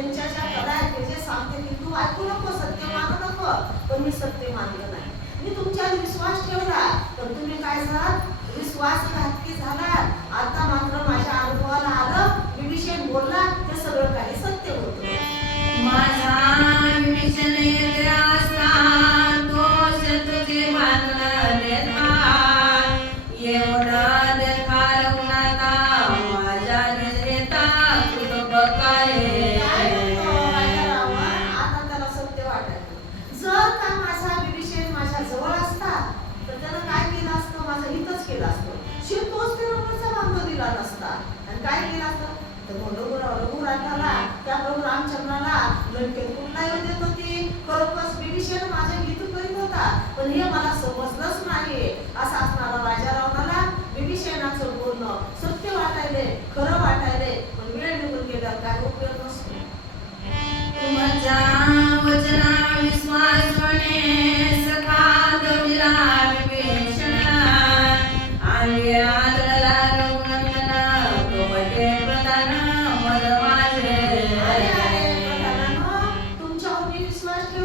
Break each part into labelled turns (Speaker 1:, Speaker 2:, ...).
Speaker 1: त्यांच्या ज्या कला आहेत ते जे सांगते की तू ऐकू नको सत्य
Speaker 2: मानू नको. पण मी सत्य मानलं नाही. मी तुमच्यावर विश्वास ठेवला पण तुम्ही
Speaker 1: काय झालं? शिक्षण माझे हित करीत होता. पण हे मला समजलंच नाही. असं असणारा राजा रावणाला विभीषणाचं बोलणं सत्य वाटायले खरं वाटायले. पण वेळ निघून गेल्यावर काय उपयोग
Speaker 2: लक्ष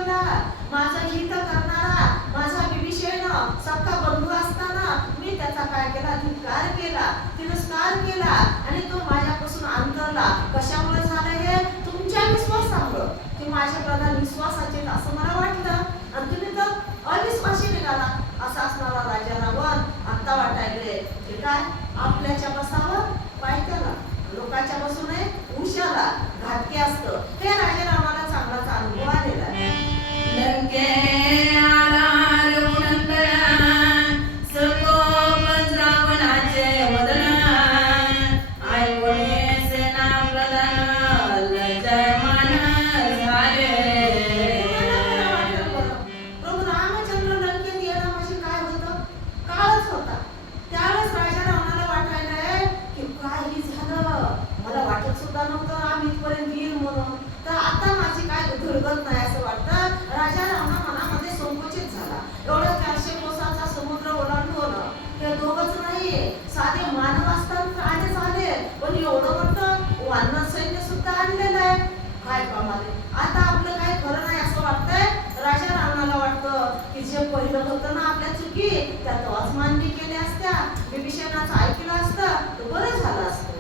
Speaker 2: माझा
Speaker 1: करणारा. माझा विभीषण सबका बंधू असताना मी त्याचा काय केला? धिक्कार केला तिरस्कार केला आणि तो माझ्यापासून अंतरला. कशामुळे झालं हे? तुमच्या विश्वासामुळं. की माझे प्रधान विश्वासाचे असं मला वाटलं जे पहिलं होतं ना आपल्या चुकी त्या तवाच मान्य केल्या असत्या विभीषणाचं ऐकलं असतं तर बरं झालं असतं.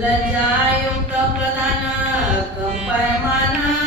Speaker 2: लज्जायुक्त प्रधान कंपायमाना